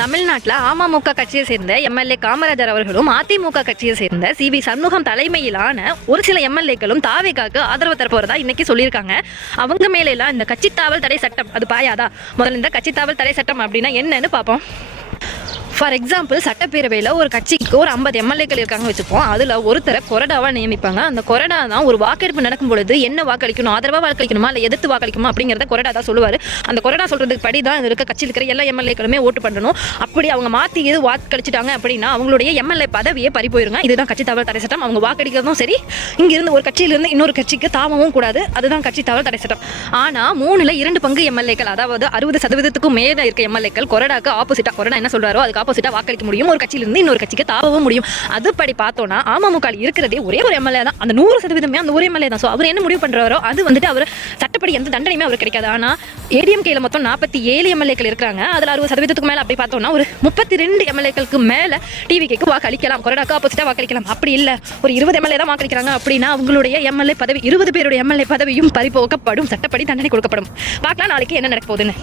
தமிழ்நாட்டில் அமமுக கட்சியை சேர்ந்த எம்எல்ஏ காமராஜர் அவர்களும் அதிமுக கட்சியை சேர்ந்த சிவி சண்முகம் தலைமையிலான ஒரு சில எம்எல்ஏக்களும் தாவேகாக்கு ஆதரவு தரப்போறதா இன்னைக்கு சொல்லியிருக்காங்க. அவங்க மேல எல்லாம் இந்த கட்சி தாவல் தடை சட்டம் அது பாயாதா? முதல்ல இந்த கட்சி தாவல் தடை சட்டம் அப்படின்னா என்னன்னு பார்ப்போம். ஃபார் எக்ஸாம்பிள், சட்டப்பேரவையில் ஒரு கட்சிக்கு ஒரு 50 எம்எல்ஏக்கள் இருக்காங்க வச்சுப்போம். அதில் ஒருத்தரை கொறடாவாக நியமிப்பாங்க. அந்த கொறடா தான் ஒரு வாக்கெடுப்பு நடக்கும் பொழுது என்ன வாக்களிக்கணும், ஆதரவாக வாக்களிக்கணுமா இல்லை எதிர்த்து வாக்களிக்கணுமா அப்படிங்கிறத கொறடா தான் சொல்லுவார். அந்த கொறடா சொல்கிறதுக்கு படி தான் இருக்க கட்சியில் இருக்கிற எல்லா எம்எல்ஏக்களுமே ஓட்டு பண்ணணும். அப்படி அவங்க மாற்றி எது வாக்களிச்சிட்டாங்க அப்படின்னா அவங்களுடைய எம்எல்ஏ பதவியே பறி போயிருங்க. இதுதான் கட்சி தாவல் தடை சட்டம். அவங்க வாக்களிக்கிறதும் சரி, இங்கிருந்து ஒரு கட்சியிலிருந்து இன்னொரு கட்சிக்கு தாவவும் கூடாது. அதுதான் கட்சி தாவல் தடை சட்டம். ஆனால் 3ல் 2 பங்கு எம்எல்ஏக்கள், அதாவது 60% மேலே இருக்க எம்எல்ஏக்கள் கொறடாக்கு ஆப்போசிட்டா, கொறடா என்ன சொல்றாரோ அதுக்கு ஆப்போசிட்டா வாக்களிக்க முடியும். ஒரு கட்சியிலிருந்து இன்னொரு கட்சிக்கு தாவவும் முடியும். அதுபடி பார்த்தோம்னா அமமுக இருக்கிறதே ஒரே ஒரு எம்எல்ஏ தான். அந்த 100% அந்த ஒரு எம்எல்ஏ தான். அவர் என்ன முடிவு பண்றாரோ அது அவர் சட்டப்படி எந்த தண்டனையுமே அவர் கிடைக்காது. ஆனா ஏடிஎம்கேல மொத்தம் 47 எம்எல்ஏக்கள் இருக்காங்க. அதுல 60%க்கு மேல அப்படி பார்த்தோம்னா ஒரு 32 எம்எல்ஏக்களுக்கு மேல டிவிக்கு வாக்களிக்கலாம், கொறடாக்கு ஆப்போசிட்டா வாக்களிக்கலாம். அப்படி இல்ல ஒரு 20 எம்எல்ஏ தான் வாக்களிக்கிறாங்க அப்படின்னா அவங்களுடைய எம்எல்ஏ பதவி 20 பேருடைய எம்எல்ஏ பதவியும் பறிபோக்கப்படும், சட்டப்படி தண்டனை கொடுக்கப்படும். பார்க்கலாம் நாளைக்கு என்ன நடக்க போகுதுன்னு.